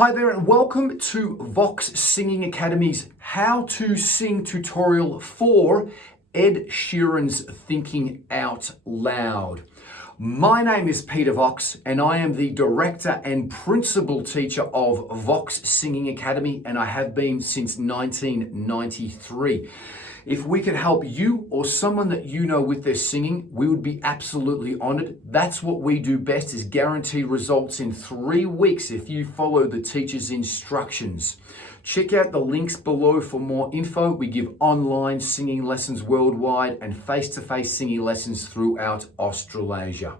Hi there and welcome to Vox Singing Academy's How to Sing tutorial for Ed Sheeran's Thinking Out Loud. My name is Peter Vox and I am the director and principal teacher of Vox Singing Academy, and I have been since 1993. If we could help you or someone that you know with their singing, we would be absolutely honored. That's what we do best, is guarantee results in 3 weeks if you follow the teacher's instructions. Check out the links below for more info. We give online singing lessons worldwide and face-to-face singing lessons throughout Australasia.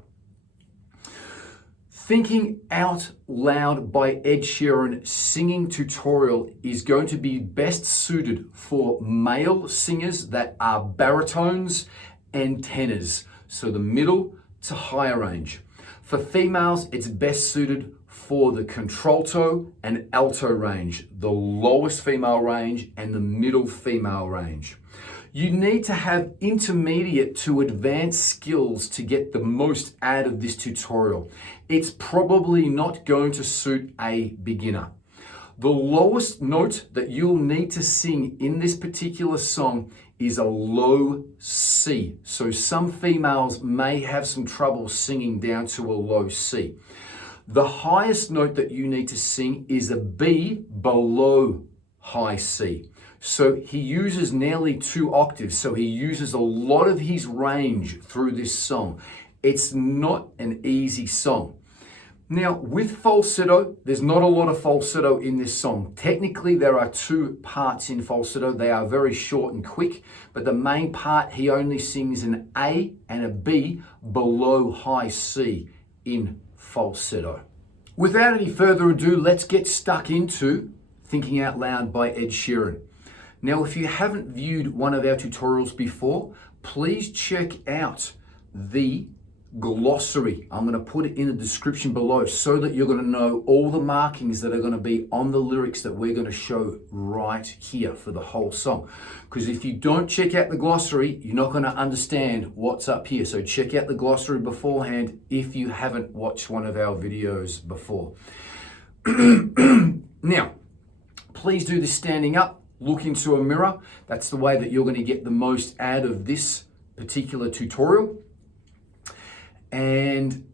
Thinking Out Loud by Ed Sheeran singing tutorial is going to be best suited for male singers that are baritones and tenors, so the middle to higher range. For females, it's best suited for the contralto and alto range, the lowest female range and the middle female range. You need to have intermediate to advanced skills to get the most out of this tutorial. It's probably not going to suit a beginner. The lowest note that you'll need to sing in this particular song is a low C. So some females may have some trouble singing down to a low C. The highest note that you need to sing is a B below high C. So he uses nearly 2 octaves. So he uses a lot of his range through this song. It's not an easy song. Now, with falsetto, there's not a lot of falsetto in this song. Technically, there are 2 parts in falsetto. They are very short and quick, but the main part, he only sings an A and a B below high C in falsetto. Without any further ado, let's get stuck into Thinking Out Loud by Ed Sheeran. Now, if you haven't viewed one of our tutorials before, please check out the glossary. I'm going to put it in the description below so that you're going to know all the markings that are going to be on the lyrics that we're going to show right here for the whole song. Because if you don't check out the glossary, you're not going to understand what's up here. So check out the glossary beforehand if you haven't watched one of our videos before. Now, please do this standing up. Look into a mirror. That's the way that you're going to get the most out of this particular tutorial. And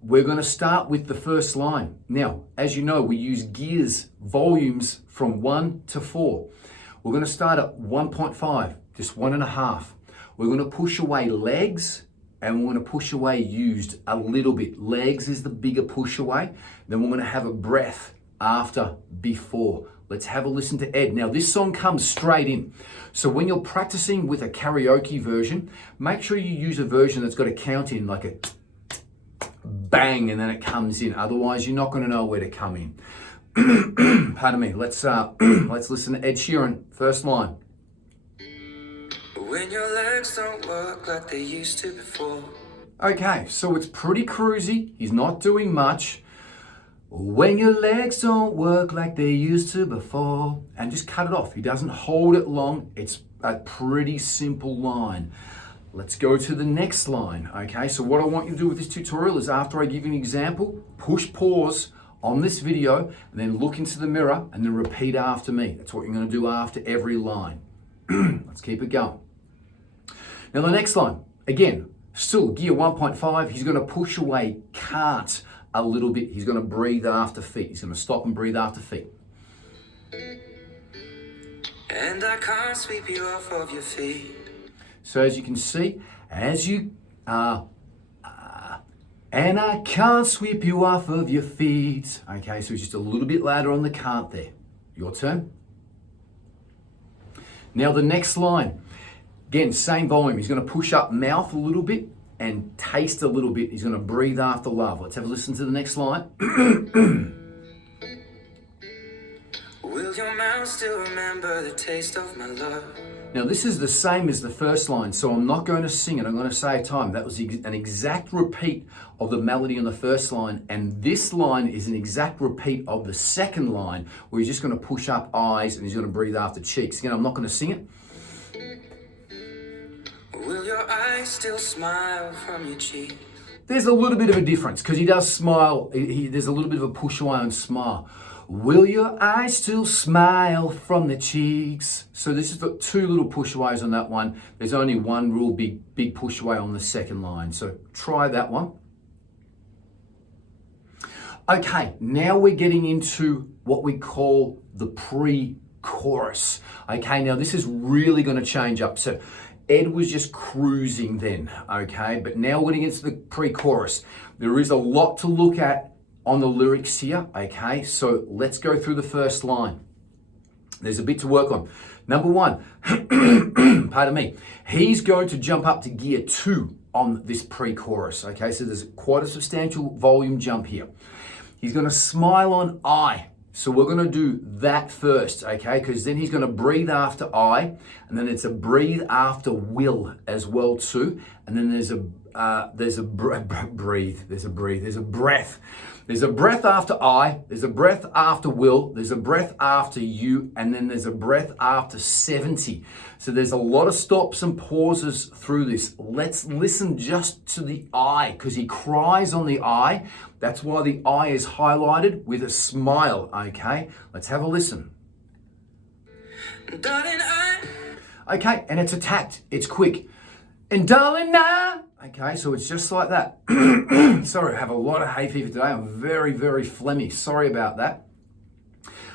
we're going to start with the first line. Now, as you know, we use gears, volumes from 1 to 4. We're going to start at 1.5, just 1.5. We're going to push away legs and we're going to push away used a little bit. Legs is the bigger push away. Then we're going to have a breath after, before. Let's have a listen to Ed. Now, this song comes straight in. So when you're practicing with a karaoke version, make sure you use a version that's got a count in, like a bang, and then it comes in. Otherwise, you're not going to know where to come in. Pardon me. Let's listen to Ed Sheeran. First line. When your legs don't work like they used to before. Okay, so it's pretty cruisy. He's not doing much. When your legs don't work like they used to before, and just cut it off. He doesn't hold it long. It's a pretty simple line. Let's go to the next line. Okay, so what I want you to do with this tutorial is, after I give you an example, push pause on this video and then look into the mirror and then repeat after me. That's what you're going to do after every line. Let's keep it going. Now the next line, again, still gear 1.5. He's going to push away can't a little bit. He's going to breathe after feet. He's going to stop and breathe after feet. And I can't sweep you off of your feet. So as you can see, as you and I can't sweep you off of your feet. Okay, so it's just a little bit louder on the can't there. Your turn. Now the next line, again, same volume. He's going to push up mouth a little bit and taste a little bit. He's going to breathe after love. Let's have a listen to the next line. Will your mouth still remember the taste of my love? Now this is the same as the first line, so I'm not going to sing it. I'm going to save time. That was an exact repeat of the melody on the first line, and this line is an exact repeat of the second line, where he's just going to push up eyes and he's going to breathe after cheeks. Again, I'm not going to sing it. Will your eyes still smile from your cheek? there's a little bit of a difference because he does smile. There's a little bit of a push away on smile. Will your eyes still smile from the cheeks? So this has got two little push aways on that one. There's only one real big push away on the second line. So try that one. Okay, now we're getting into what we call the pre-chorus. Okay, now this is really going to change up. So Ed was just cruising then, okay? But now we're getting into the pre-chorus. There is a lot to look at on the lyrics here, okay? So let's go through the first line. There's a bit to work on. Number one, pardon me, he's going to jump up to gear 2 on this pre-chorus, okay? So there's quite a substantial volume jump here. He's going to smile on I. So we're going to do that first, okay? Because then he's going to breathe after I, and then it's a breathe after will as well too. And then there's a breath. There's a breath after I, there's a breath after will, there's a breath after you, and then there's a breath after 70. So there's a lot of stops and pauses through this. Let's listen just to the I, because he cries on the I. That's why the I is highlighted with a smile, okay? Let's have a listen. Darling, okay, and it's attacked, it's quick. And darling, okay, so it's just like that. Sorry, I have a lot of hay fever today. I'm very, very phlegmy. Sorry about that.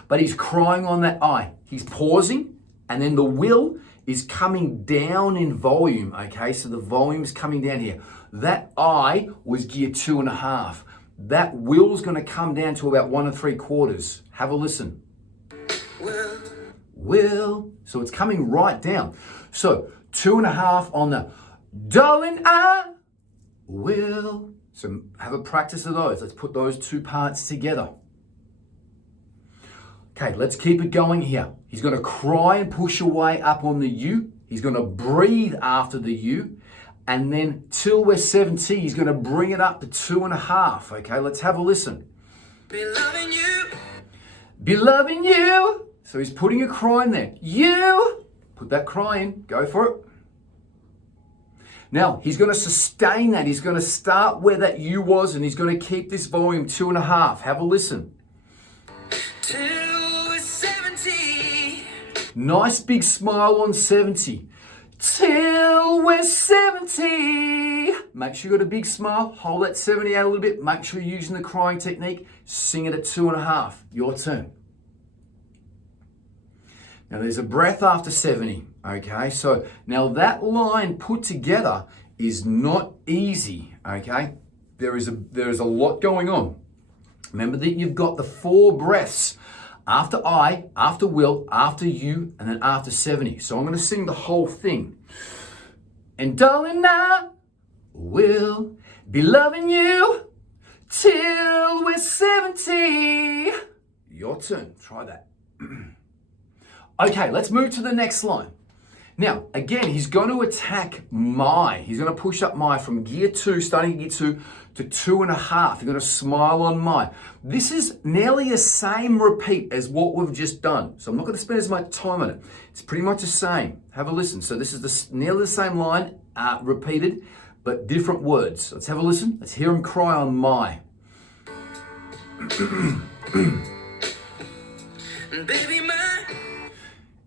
But he's crying on that I. He's pausing, and then the will is coming down in volume, okay? So the volume's coming down here. That I was gear 2.5. That will's gonna come down to about 1 3/4. Have a listen. Will. So it's coming right down. So 2.5 on the darling, I will. So have a practice of those. Let's put those two parts together. Okay, let's keep it going here. He's going to cry and push away up on the U. He's going to breathe after the U. And then till we're 70, he's going to bring it up to 2.5. Okay, let's have a listen. Be loving you. Be loving you. So he's putting a cry in there. You. Put that cry in. Go for it. Now, he's going to sustain that. He's going to start where that U was, and he's going to keep this volume 2.5. Have a listen. Till we're 70. Nice big smile on 70. Till we're 70. Make sure you got a big smile. Hold that 70 out a little bit. Make sure you're using the crying technique. Sing it at 2.5. Your turn. Now there's a breath after 70, okay? So now that line put together is not easy, okay? There is a lot going on. Remember that you've got the 4 breaths. After I, after will, after you, and then after 70. So I'm gonna sing the whole thing. And darling, I will be loving you till we're 70. Your turn, try that. Okay, let's move to the next line. Now, again, he's going to attack my. He's going to push up my from gear 2, starting gear 2 to 2.5. He's going to smile on my. This is nearly the same repeat as what we've just done. So I'm not going to spend as much time on it. It's pretty much the same. Have a listen. So this is nearly the same line, repeated, but different words. Let's have a listen. Let's hear him cry on my. Baby, my.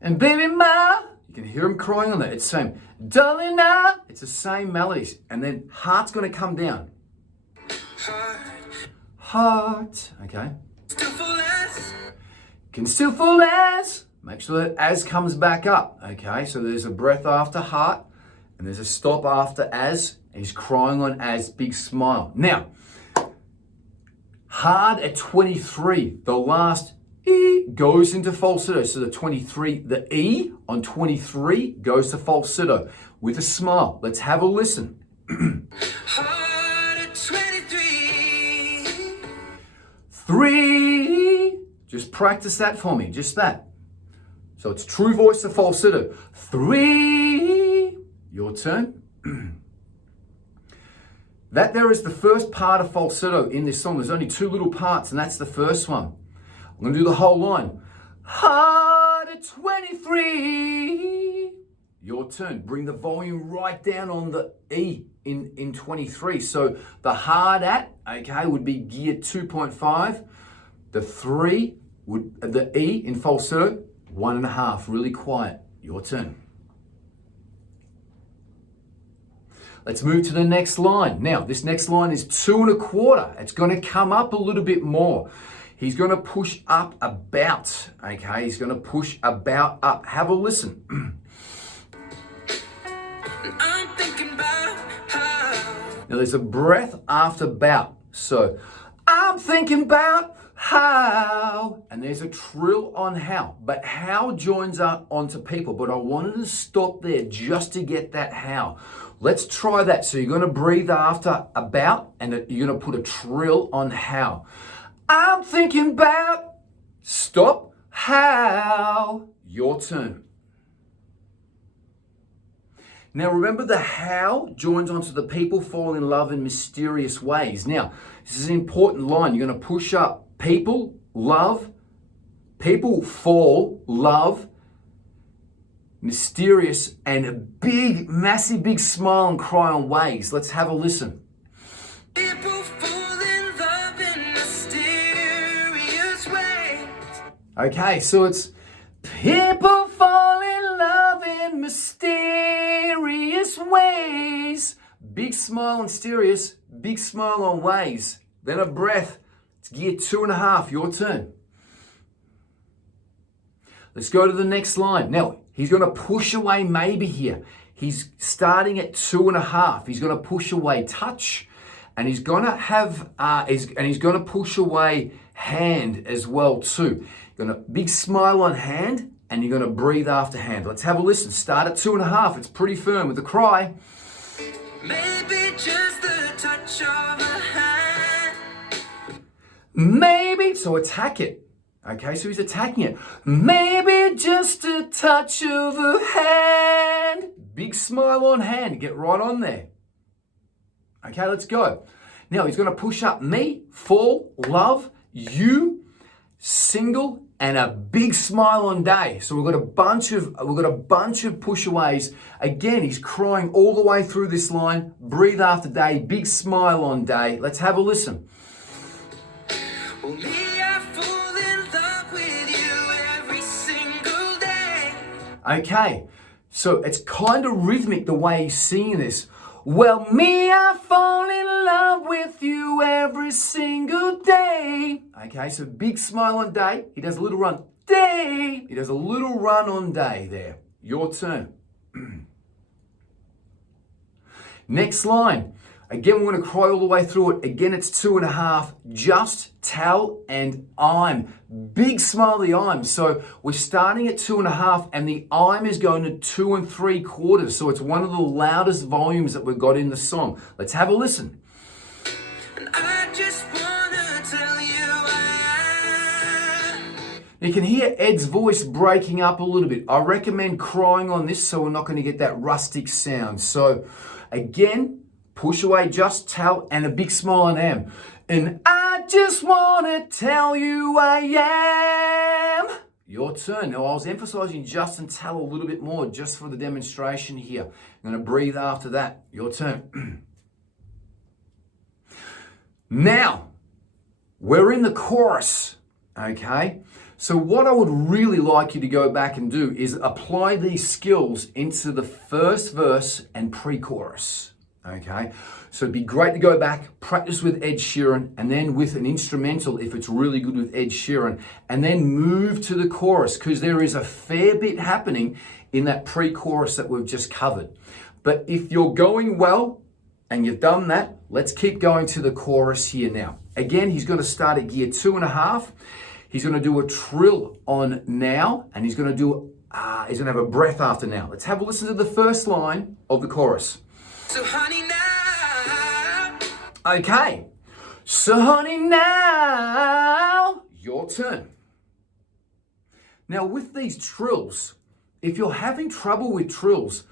And baby, ma, you can hear him crying on that. It's the same. Darling, na. It's the same melodies. And then heart's going to come down. Heart. Okay. Still full as. Can still full as. Make sure that as comes back up. Okay. So there's a breath after heart. And there's a stop after as. And he's crying on as. Big smile. Now, hard at 23. The last E goes into falsetto. So the 23, the E on 23 goes to falsetto with a smile. Let's have a listen. Hard at 23. 3. Just practice that for me. Just that. So it's true voice to falsetto. 3. Your turn. That there is the first part of falsetto in this song. There's only 2 little parts, and that's the first one. I'm going to do the whole line. Hard at 23. Your turn. Bring the volume right down on the E. in 23. So the hard at, okay, would be gear 2.5. The 3 would, the E in falsetto, 1.5, really quiet. Your turn. Let's move to the next line. Now, this next line is 2.25. It's going to come up a little bit more. He's going to push up about, okay? He's going to push about up. Have a listen. I'm thinking about how. Now, there's a breath after bout. So, I'm thinking about how. And there's a trill on how. But how joins up onto people. But I wanted to stop there just to get that how. Let's try that. So, you're going to breathe after about, and you're going to put a trill on how. I'm thinking about, stop, how. Your turn. Now remember, the how joins onto the people fall in love in mysterious ways. Now, this is an important line. You're going to push up people, love, people fall, love, mysterious, and a big, massive, big smile and cry on ways. Let's have a listen. Okay, so it's people fall in love in mysterious ways. Big smile on mysterious, big smile on ways. Then a breath. It's gear 2.5, your turn. Let's go to the next line. Now, he's going to push away maybe here. He's starting at 2.5. He's going to push away touch, and he's going to have, he's going to push away hand as well too. Gonna big smile on hand, and you're gonna breathe after hand. Let's have a listen. Start at 2.5. It's pretty firm with a cry. Maybe just the touch of a hand. Maybe, so attack it. Okay, so he's attacking it. Maybe just a touch of a hand. Big smile on hand. Get right on there. Okay, let's go. Now he's gonna push up me, fall, love, you, single, and a big smile on day. So we've got a bunch of pushaways. Again, he's crying all the way through this line. Breathe after day, big smile on day. Let's have a listen. Well, me, I fall in love with you every single day. Okay, so it's kind of rhythmic the way he's singing this. Well, me, I fall in love with you every single day. Okay, so big smile on day. He does a little run. Day. He does a little run on day there. Your turn. Next line. Again, we're going to cry all the way through it. Again, it's 2.5. Just, tell, and I'm. Big smile the I'm. So we're starting at 2.5, and the I'm is going to 2 3/4. So it's one of the loudest volumes that we've got in the song. Let's have a listen. And I just wanna tell you you can hear Ed's voice breaking up a little bit. I recommend crying on this so we're not going to get that rustic sound. So again, push away, just tell, and a big smile on am. And I just want to tell you I am. Your turn. Now, I was emphasizing just and tell a little bit more just for the demonstration here. I'm going to breathe after that. Your turn. Now, we're in the chorus, okay? So what I would really like you to go back and do is apply these skills into the first verse and pre-chorus. Okay, so it'd be great to go back, practice with Ed Sheeran, and then with an instrumental if it's really good with Ed Sheeran, and then move to the chorus, because there is a fair bit happening in that pre-chorus that we've just covered. But if you're going well and you've done that, let's keep going to the chorus here now. Again, he's going to start at gear 2.5. He's going to do a trill on now, and he's going to have a breath after now. Let's have a listen to the first line of the chorus. So honey now. Okay. So honey now. Your turn. Now with these trills, if you're having trouble with trills,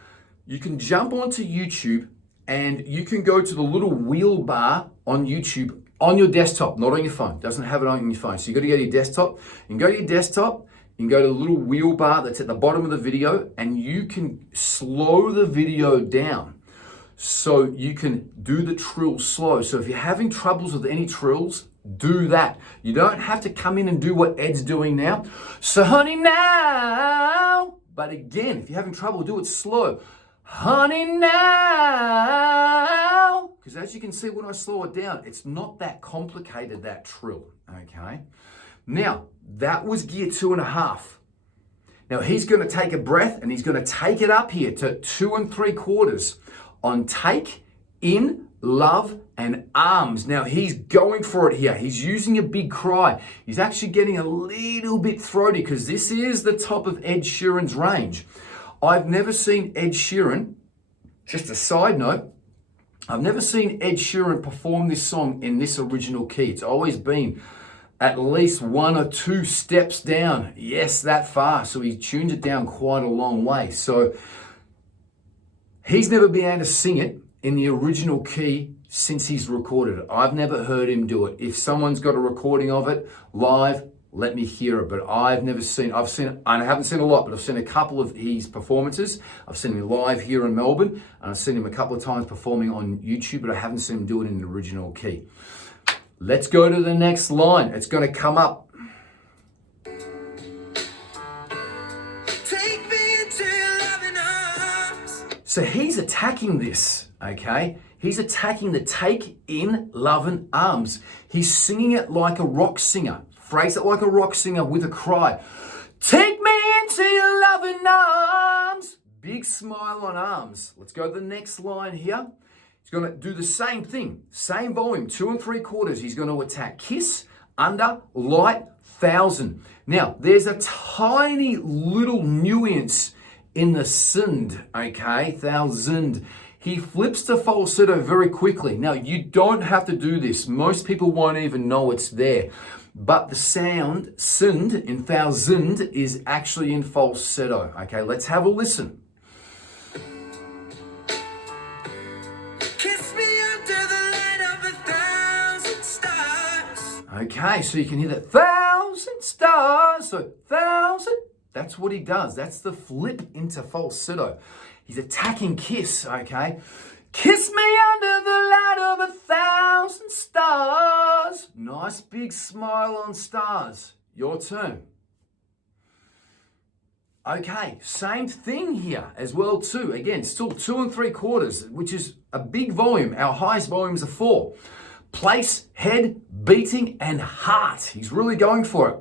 you can jump onto YouTube and you can go to the little wheel bar on YouTube on your desktop, not on your phone. It doesn't have it on your phone. So you got to go to your desktop. You can go to your desktop. You can go to the little wheel bar that's at the bottom of the video, and you can slow the video down. so you can do the trill slow. So if you're having troubles with any trills, do that. You don't have to come in and do what Ed's doing now. So honey now, but again, if you're having trouble, do it slow. Honey now, because as you can see when I slow it down, it's not that complicated, that trill, okay? Now, that was gear 2.5. Now he's going to take a breath and he's going to take it up here to 2 3/4 on take, in, love, and arms. Now he's going for it here. He's using a big cry. He's actually getting a little bit throaty because this is the top of Ed Sheeran's range. I've never seen Ed Sheeran, just a side note, I've never seen Ed Sheeran perform this song in this original key. It's always been at least 1 or 2 steps down. Yes, that far. So he tuned it down quite a long way. So he's never been able to sing it in the original key since he's recorded it. I've never heard him do it. If someone's got a recording of it live, let me hear it. But I've never seen, I haven't seen a lot, but I've seen a couple of his performances. I've seen him live here in Melbourne, and I've seen him a couple of times performing on YouTube, but I haven't seen him do it in the original key. Let's go to the next line. It's going to come up. Take me into your loving arms. So he's attacking this, okay? He's attacking the take in loving arms. He's singing it like a rock singer. Phrase it like a rock singer with a cry. Take me into your loving arms. Big smile on arms. Let's go to the next line here. He's going to do the same thing, same volume, 2 3/4. He's going to attack kiss, under, light, 1,000. Now, there's a tiny little nuance in the sind, okay, 1,000. He flips to falsetto very quickly. Now, you don't have to do this. Most people won't even know it's there. But the sound, sind, in 1,000, is actually in falsetto. Okay, let's have a listen. Okay, so you can hear that 1,000 stars, so 1,000, that's what he does. That's the flip into falsetto. He's attacking kiss, okay? Kiss me under the light of 1,000 stars. Nice big smile on stars. Your turn. Okay, same thing here as well too. Again, still 2 3/4, which is a big volume. Our highest volumes are 4. Place, head, beating, and heart. He's really going for it.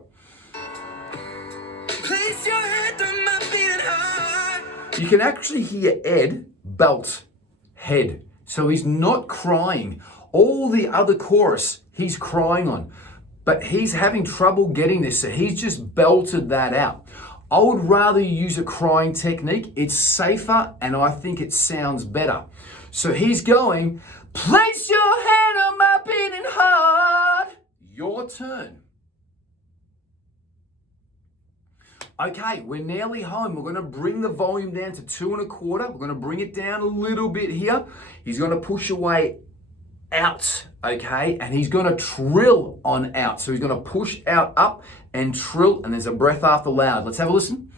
Place your head on my beating heart. You can actually hear Ed belt head. So he's not crying. All the other chorus he's crying on. But he's having trouble getting this, so he's just belted that out. I would rather use a crying technique. It's safer and I think it sounds better. So he's going, place your hand on my beating heart. Your turn. Okay, we're nearly home. We're going to bring the volume down to 2 1/4. We're going to bring it down a little bit here. He's going to push away out, okay? And he's going to trill on out. So he's going to push out up and trill, and there's a breath after loud. Let's have a listen.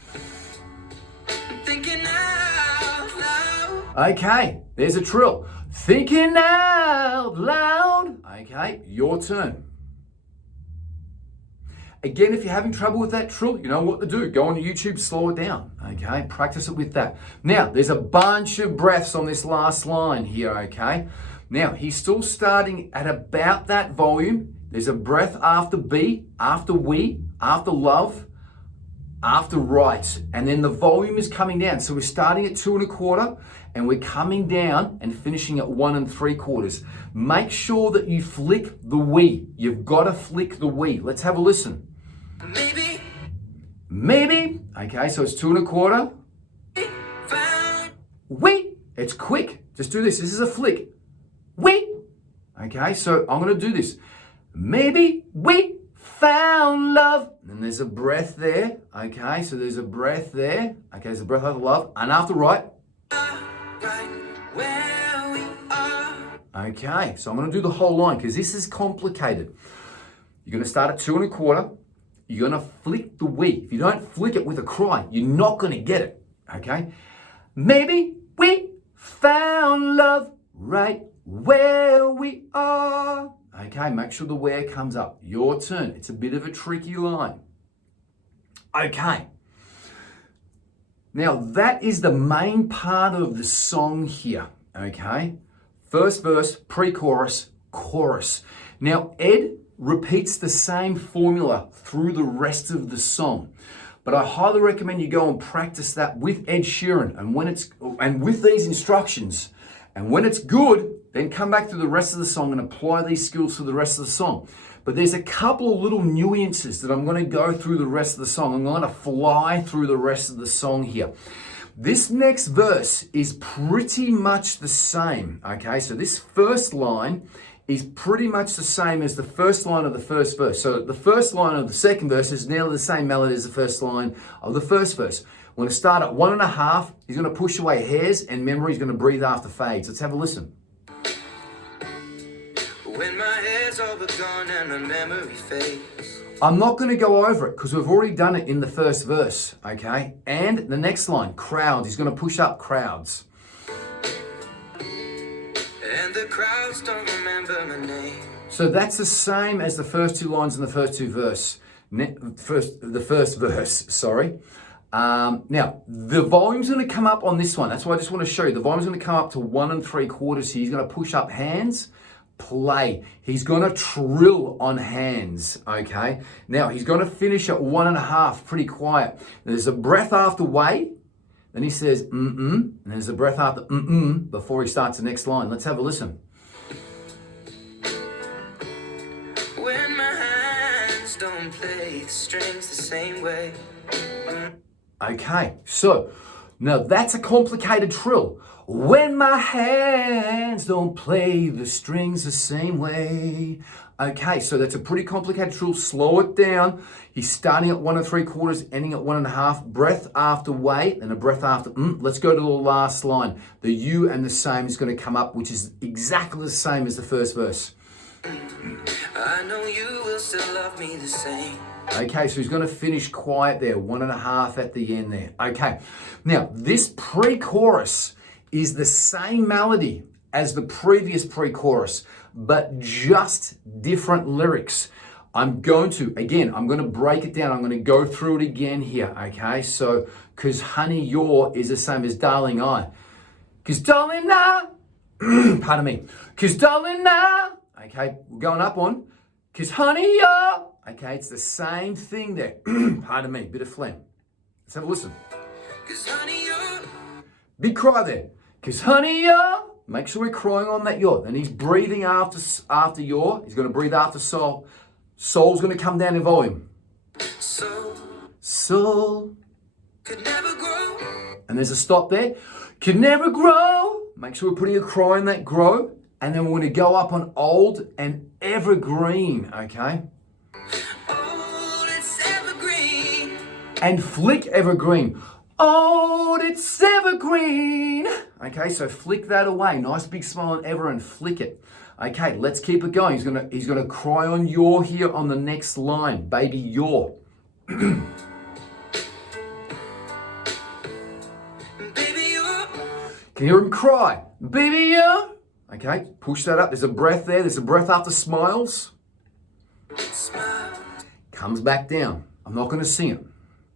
Thinking out loud. Okay, there's a trill. Thinking out loud. Okay, your turn. Again, if you're having trouble with that trill, you know what to do. Go on YouTube, slow it down. Okay, practice it with that. Now, there's a bunch of breaths on this last line here, okay? Now, he's still starting at about that volume. There's a breath after B, after we, after love, after right. And then the volume is coming down. So we're starting at 2 1/4 and we're coming down and finishing at 1 3/4. Make sure that you flick the we. You've got to flick the we. Let's have a listen. Maybe. Maybe. Okay, so it's 2 1/4. We. It's quick. Just do this. This is a flick. We. Okay, so I'm going to do this. Maybe we found love. And there's a breath there. Okay, so there's a breath there. Okay, there's a breath after love. And after right. Where we are. Okay, so I'm going to do the whole line because this is complicated. You're going to start at 2 1/4. You're going to flick the we. If you don't flick it with a cry, you're not going to get it. Okay? Maybe we found love. right where we are. Okay, make sure the where comes up. Your turn. It's a bit of a tricky line. Okay. Now that is the main part of the song here. Okay. First verse, pre-chorus, chorus. Now Ed repeats the same formula through the rest of the song. But I highly recommend you go and practice that with Ed Sheeran and with these instructions. And when it's good, then come back to the rest of the song and apply these skills to the rest of the song. But there's a couple of little nuances that I'm going to go through the rest of the song. I'm going to fly through the rest of the song here. This next verse is pretty much the same. Okay, so this first line is pretty much the same as the first line of the first verse. So the first line of the second verse is nearly the same melody as the first line of the first verse. We're going to start at 1.5. He's going to push away hairs and memory. He's going to breathe after fades. Let's have a listen. When my hair's all but gone and the memory fades. I'm not going to go over it because we've already done it in the first verse, okay? And the next line, crowds. He's going to push up crowds. And the crowds don't remember my name. So that's the same as the first two lines in the first two verse. The first verse, sorry. Now, the volume's going to come up on this one. That's why I just want to show you. The volume's going to come up to 1 3/4 here. He's going to push up hands, play. He's going to trill on hands, okay? Now, he's going to finish at 1.5, pretty quiet. There's a breath after way. Then he says, and there's a breath after before he starts the next line. Let's have a listen. When my hands don't play the strings the same way. Okay, so now that's a complicated trill. When my hands don't play the strings the same way. Okay, so that's a pretty complicated trill. Slow it down. He's starting at 1 3/4, ending at 1.5. Breath after way, and a breath after Let's go to the last line. The you and the same is going to come up, which is exactly the same as the first verse. I know you will still love me the same. Okay, so he's going to finish quiet there, 1.5 at the end there. Okay, now this pre-chorus is the same melody as the previous pre-chorus, but just different lyrics. I'm going to break it down. I'm going to go through it again here, okay? So, because honey, you're is the same as darling, I. Because darling, I, pardon me. Because darling, I, okay, we're going up on. Because honey, you're, okay, it's the same thing there. Pardon me, bit of phlegm. Let's have a listen. Because honey, you're. Big cry there. Because honey, you're. Make sure we're crying on that yaw. And he's breathing after yaw. He's going to breathe after soul. Soul's going to come down in volume. Soul could never grow. And there's a stop there. Could never grow. Make sure we're putting a cry in that grow. And then we're going to go up on old and evergreen, okay? Old, it's evergreen. And flick evergreen. Old, it's evergreen. Okay, so flick that away. Nice big smile on ever and flick it. Okay, let's keep it going. He's gonna cry on your here on the next line. Baby, your. Baby, your. Can you hear him cry? Baby, your. Okay, push that up. There's a breath there. There's a breath after smiles. Smile. Comes back down. I'm not gonna sing it.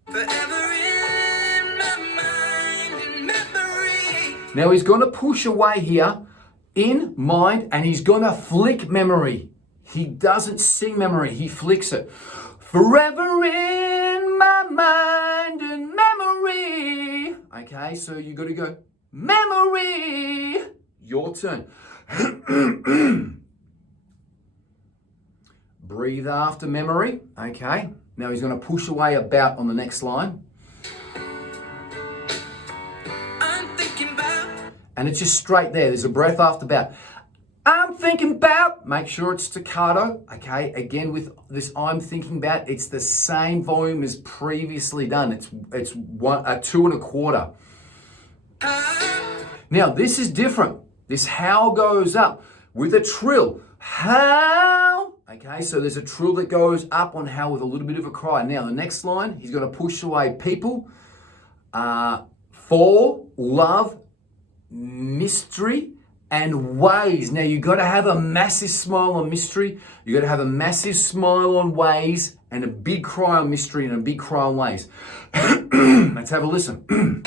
Forever in my mind and memory. Now he's gonna push away here. In mind, and he's gonna flick memory. He doesn't sing memory, he flicks it. Forever in my mind and memory. Okay, so you gotta go, memory. Your turn. Breathe after memory. Okay, now he's gonna push away about on the next line. And it's just straight there. There's a breath after bout. I'm thinking about. Make sure it's staccato. Okay, again with this I'm thinking about, it's the same volume as previously done. It's 2 1/4. Now this is different. This how goes up with a trill. How. Okay, so there's a trill that goes up on how with a little bit of a cry. Now the next line, he's going to push away people, for love, mystery, and ways. Now you got to have a massive smile on mystery. You got to have a massive smile on ways and a big cry on mystery and a big cry on ways. Let's have a listen.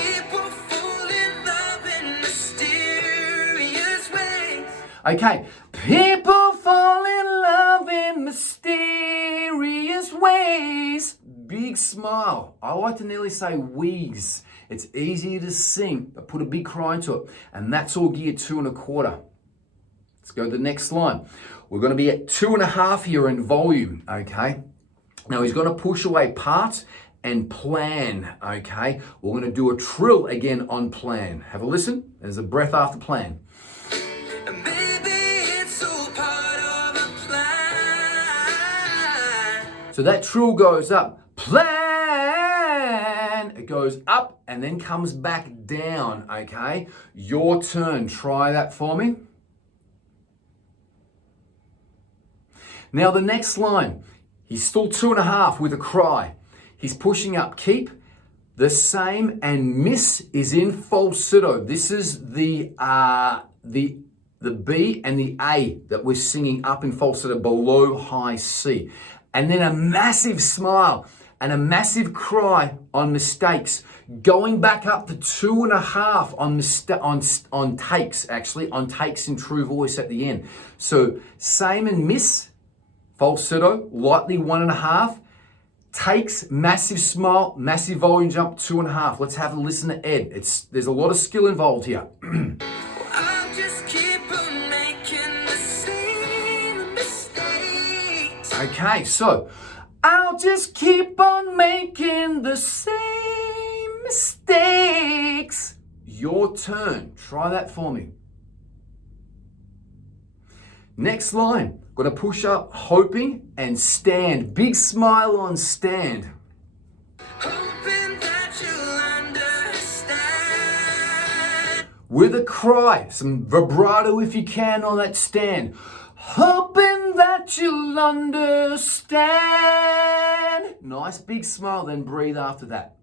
Okay, people fall in love in mysterious ways. Big smile. I like to nearly say wheeze. It's easier to sing, but put a big cry into it. And that's all gear 2 1/4. Let's go to the next line. We're going to be at 2 1/2 here in volume, okay? Now he's going to push away part and plan, okay? We're going to do a trill again on plan. Have a listen. There's a breath after plan. So that trill goes up, plan, it goes up and then comes back down, okay? Your turn, try that for me. Now the next line, he's still 2 1/2 with a cry. He's pushing up, keep the same, and miss is in falsetto. This is the B and the A that we're singing up in falsetto below high C. And then a massive smile and a massive cry on mistakes, going back up to 2 1/2 on takes, actually, on takes in true voice at the end. So same and miss, falsetto, lightly 1 1/2, takes, massive smile, massive volume jump, 2 1/2. Let's have a listen to Ed. There's a lot of skill involved here. Okay, so I'll just keep on making the same mistakes. Your turn. Try that for me. Next line. Gonna push up, hoping, and stand. Big smile on stand. Hoping that you'll understand. With a cry, some vibrato if you can on that stand. Hoping that you'll understand. Nice big smile, then breathe after that.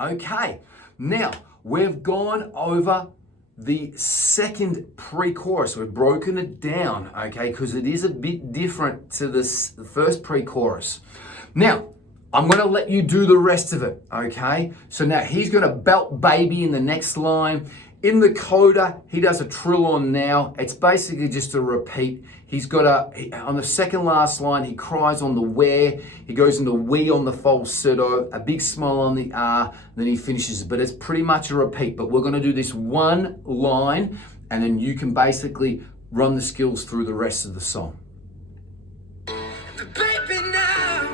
Okay, now we've gone over the second pre-chorus. We've broken it down, okay, because it is a bit different to the first pre-chorus. Now, I'm going to let you do the rest of it, okay? So now he's going to belt baby in the next line. In the coda, he does a trill on now. It's basically just a repeat. He's got on the second last line, he cries on the where. He goes into we on the falsetto, a big smile on the R, and then he finishes. But it's pretty much a repeat. But we're going to do this one line, and then you can basically run the skills through the rest of the song. Baby now.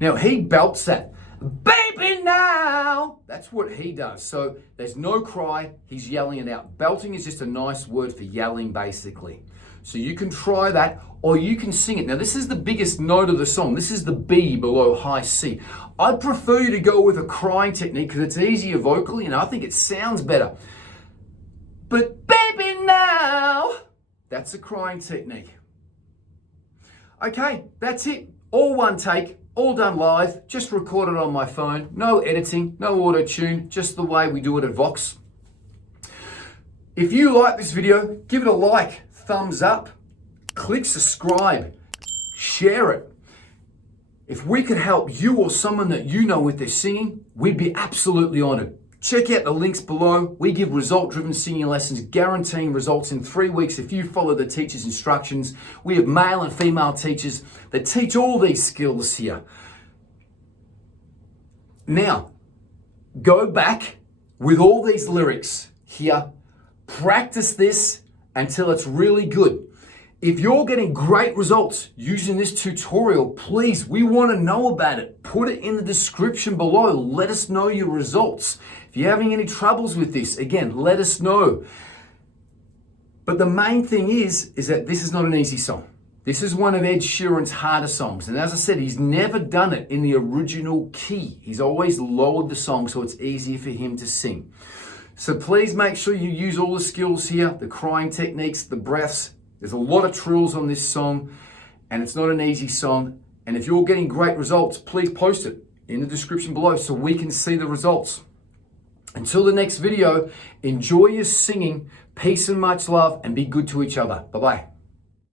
Now he belts that. Baby now! That's what he does. So there's no cry, he's yelling it out. Belting is just a nice word for yelling, basically. So you can try that, or you can sing it. Now this is the biggest note of the song. This is the B below high C. I'd prefer you to go with a crying technique because it's easier vocally and I think it sounds better. But baby now, that's a crying technique. Okay, that's it. All one take. All done live, just recorded on my phone. No editing, no auto-tune, just the way we do it at Vox. If you like this video, give it a like, thumbs up, click subscribe, share it. If we could help you or someone that you know with their singing, we'd be absolutely honored. Check out the links below. We give result-driven singing lessons, guaranteeing results in 3 weeks if you follow the teacher's instructions. We have male and female teachers that teach all these skills here. Now, go back with all these lyrics here. Practice this until it's really good. If you're getting great results using this tutorial, please, we want to know about it. Put it in the description below. Let us know your results. If you're having any troubles with this, again, let us know. But the main thing is that this is not an easy song. This is one of Ed Sheeran's harder songs. And as I said, he's never done it in the original key. He's always lowered the song so it's easier for him to sing. So please make sure you use all the skills here, the crying techniques, the breaths. There's a lot of trills on this song, and it's not an easy song. And if you're getting great results, please post it in the description below so we can see the results. Until the next video, enjoy your singing, Peace and much love, and be good to each other. Bye-bye.